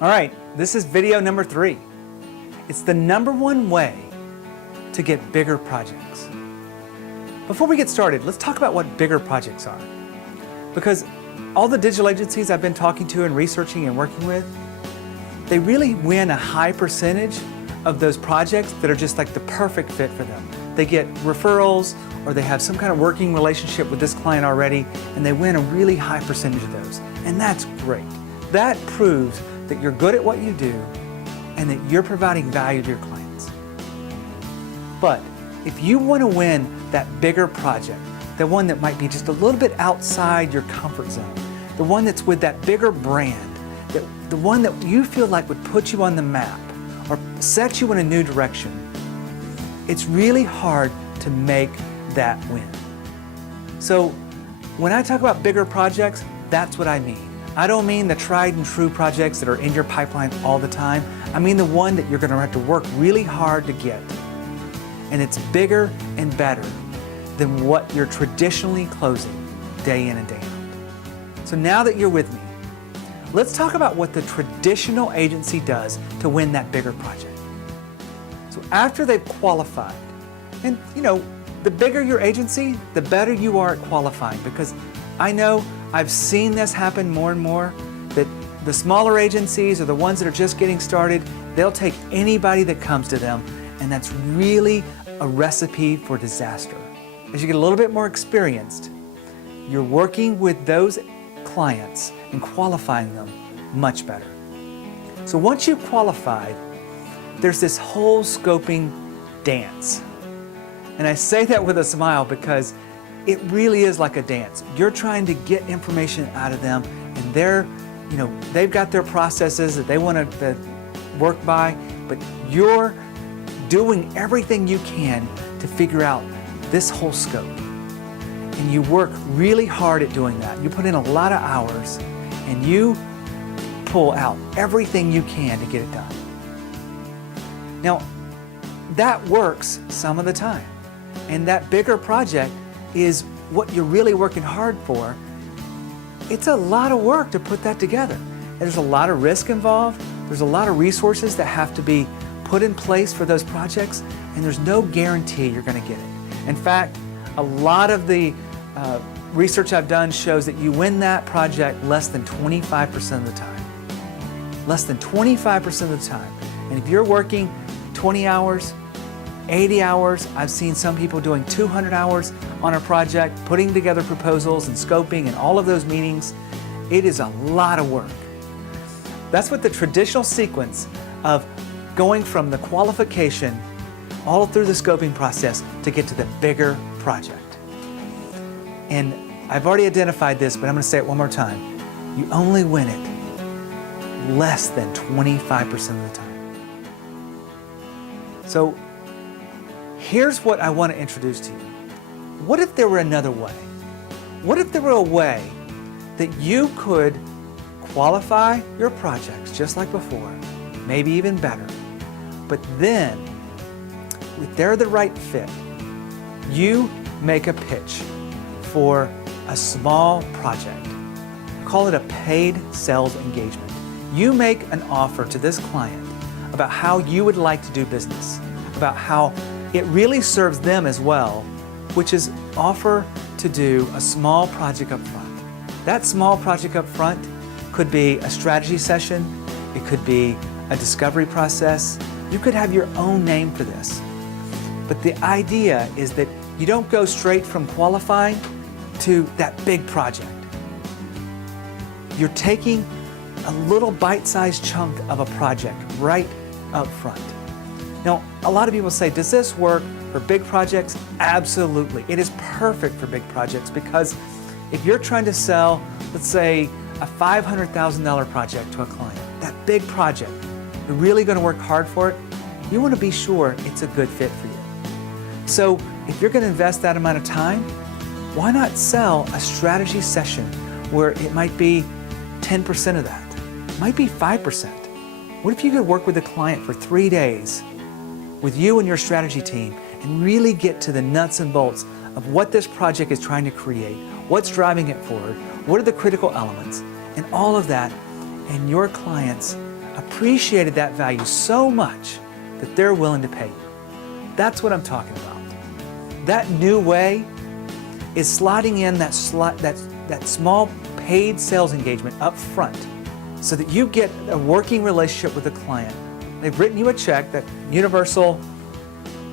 All right, this is video number 3. It's the #1 way to get bigger projects. Before we get started, let's talk about what bigger projects are. Because all the digital agencies I've been talking to and researching and working with, they really win a high percentage of those projects that are just like the perfect fit for them. They get referrals or they have some kind of working relationship with this client already, and they win a really high percentage of those. And that's great. That proves that you're good at what you do and that you're providing value to your clients. But if you want to win that bigger project, the one that might be just a little bit outside your comfort zone, the one that's with that bigger brand, the one that you feel like would put you on the map or set you in a new direction, it's really hard to make that win. So when I talk about bigger projects, that's what I mean. I don't mean the tried and true projects that are in your pipeline all the time. I mean the one that you're going to have to work really hard to get. And it's bigger and better than what you're traditionally closing day in and day out. So now that you're with me, let's talk about what the traditional agency does to win that bigger project. So after they've qualified, and the bigger your agency, the better you are at qualifying, because I know I've seen this happen more and more, that the smaller agencies or the ones that are just getting started, they'll take anybody that comes to them, and that's really a recipe for disaster. As you get a little bit more experienced, you're working with those clients and qualifying them much better. So once you've qualified, there's this whole scoping dance. And I say that with a smile because it really is like a dance. You're trying to get information out of them, and they've got their processes that they want to work by, but you're doing everything you can to figure out this whole scope. And you work really hard at doing that. You put in a lot of hours, and you pull out everything you can to get it done. Now, that works some of the time. And that bigger project is what you're really working hard for. It's a lot of work to put that together. There's a lot of risk involved. There's a lot of resources that have to be put in place for those projects, and there's no guarantee you're going to get it. In fact, a lot of the research I've done shows that you win that project less than 25% of the time. Less than 25% of the time. And if you're working 20 hours, 80 hours, I've seen some people doing 200 hours on a project, putting together proposals and scoping and all of those meetings. It is a lot of work. That's what the traditional sequence of going from the qualification all through the scoping process to get to the bigger project. And I've already identified this, but I'm going to say it one more time. You only win it less than 25% of the time. So here's what I want to introduce to you. What if there were another way? What if there were a way that you could qualify your projects just like before, maybe even better, but then, if they're the right fit, you make a pitch for a small project. Call it a paid sales engagement. You make an offer to this client about how you would like to do business, about how it really serves them as well, which is offer to do a small project up front. That small project up front could be a strategy session, it could be a discovery process. You could have your own name for this. But the idea is that you don't go straight from qualifying to that big project. You're taking a little bite-sized chunk of a project right up front. Now, a lot of people say, does this work for big projects? Absolutely. It is perfect for big projects because if you're trying to sell, let's say, a $500,000 project to a client, that big project, you're really going to work hard for it, you want to be sure it's a good fit for you. So if you're going to invest that amount of time, why not sell a strategy session where it might be 10% of that? It might be 5%. What if you could work with a client for 3 days with you and your strategy team and really get to the nuts and bolts of what this project is trying to create, what's driving it forward, what are the critical elements, and all of that, and your clients appreciated that value so much that they're willing to pay you. That's what I'm talking about. That new way is sliding in that small paid sales engagement up front so that you get a working relationship with the client. They've written you a check, that universal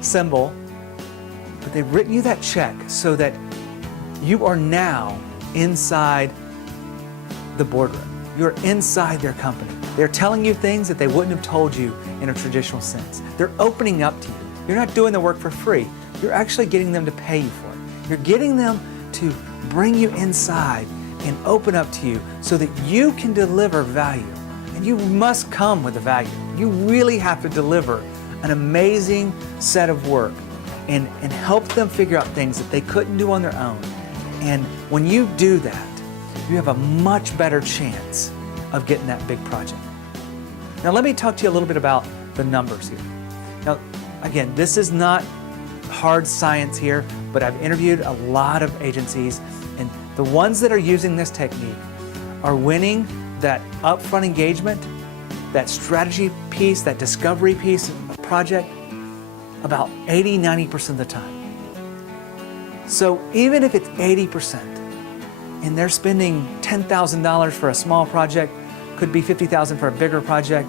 symbol, but they've written you that check so that you are now inside the boardroom. You're inside their company. They're telling you things that they wouldn't have told you in a traditional sense. They're opening up to you. You're not doing the work for free. You're actually getting them to pay you for it. You're getting them to bring you inside and open up to you so that you can deliver value. And you must come with a value. You really have to deliver an amazing set of work and help them figure out things that they couldn't do on their own. And when you do that, you have a much better chance of getting that big project. Now let me talk to you a little bit about the numbers here. Now, again, this is not hard science here, but I've interviewed a lot of agencies, and the ones that are using this technique are winning that upfront engagement, that strategy piece, that discovery piece of a project about 80–90% of the time. So even if it's 80% and they're spending $10,000 for a small project, could be $50,000 for a bigger project,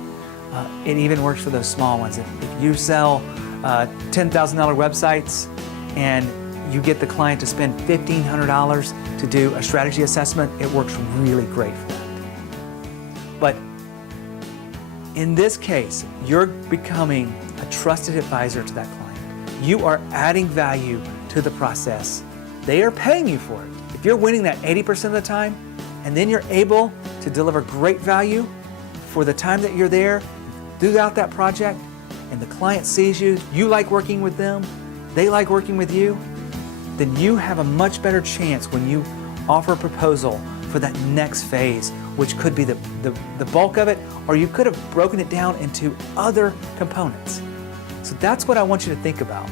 it even works for those small ones. If you sell $10,000 websites and you get the client to spend $1,500 to do a strategy assessment, it works really great for that. But in this case, you're becoming a trusted advisor to that client. You are adding value to the process. They are paying you for it. If you're winning that 80% of the time, and then you're able to deliver great value for the time that you're there throughout that project, and the client sees you, you like working with them, they like working with you, then you have a much better chance when you offer a proposal for that next phase, which could be the bulk of it, or you could have broken it down into other components. So that's what I want you to think about.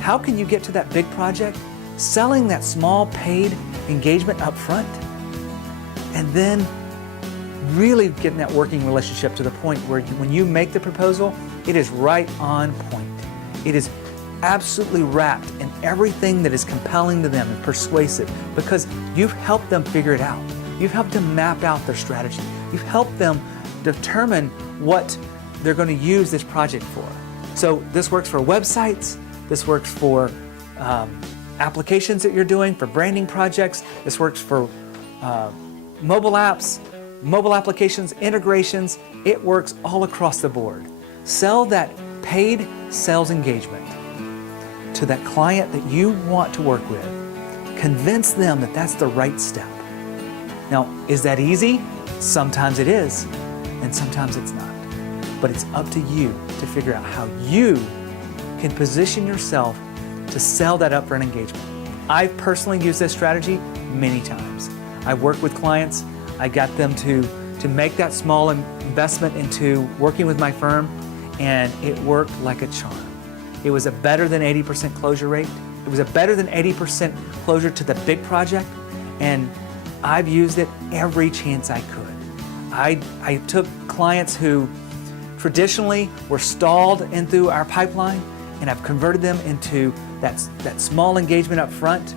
How can you get to that big project? Selling that small paid engagement up front, and then really getting that working relationship to the point where when you make the proposal, it is right on point. It is absolutely wrapped in everything that is compelling to them and persuasive, because you've helped them figure it out. You've helped them map out their strategy. You've helped them determine what they're going to use this project for. So this works for websites, this works for applications that you're doing, for branding projects, this works for mobile apps, mobile applications, integrations. It works all across the board. Sell that paid sales engagement to that client that you want to work with. Convince them that that's the right step. Now, is that easy? Sometimes it is, and sometimes it's not. But it's up to you to figure out how you can position yourself to sell that upfront engagement. I've personally used this strategy many times. I've worked with clients. I got them to make that small investment into working with my firm, and it worked like a charm. It was a better than 80% closure rate. It was a better than 80% closure to the big project, and I've used it every chance I could. I took clients who traditionally were stalled in through our pipeline, and I've converted them into that small engagement up front.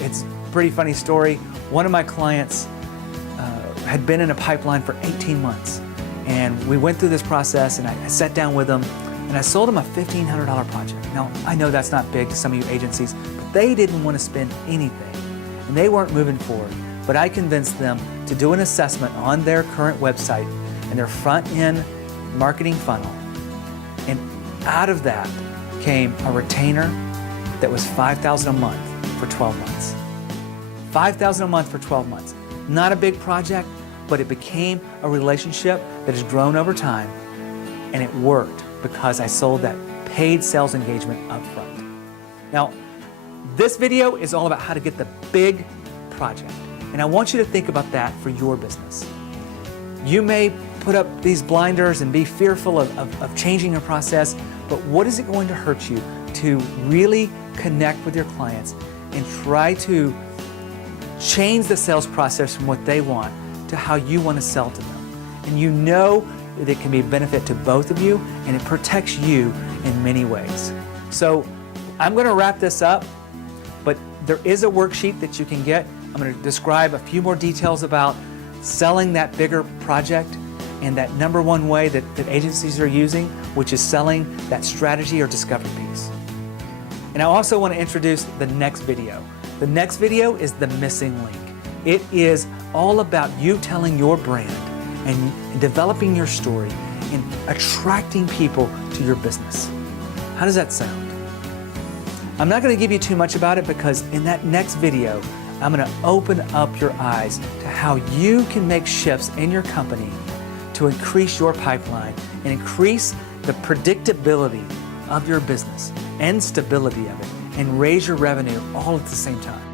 It's a pretty funny story. One of my clients had been in a pipeline for 18 months, and we went through this process, and I sat down with them, and I sold them a $1,500 project. Now, I know that's not big to some of you agencies, but they didn't want to spend anything, and they weren't moving forward. But I convinced them to do an assessment on their current website and their front-end marketing funnel, and out of that came a retainer that was $5,000 a month for 12 months. $5,000 a month for 12 months. Not a big project, but it became a relationship that has grown over time, and it worked because I sold that paid sales engagement up front. Now, this video is all about how to get the big project, and I want you to think about that for your business. You may put up these blinders and be fearful of changing your process, but what is it going to hurt you to really connect with your clients and try to change the sales process from what they want to how you want to sell to them? And you know that can be a benefit to both of you, and it protects you in many ways. So I'm going to wrap this up, but there is a worksheet that you can get. I'm going to describe a few more details about selling that bigger project and that number one way that agencies are using, which is selling that strategy or discovery piece. And I also want to introduce the next video. The next video is the missing link. It is all about you telling your brand and developing your story and attracting people to your business. How does that sound? I'm not going to give you too much about it because in that next video, I'm going to open up your eyes to how you can make shifts in your company to increase your pipeline and increase the predictability of your business and stability of it and raise your revenue all at the same time.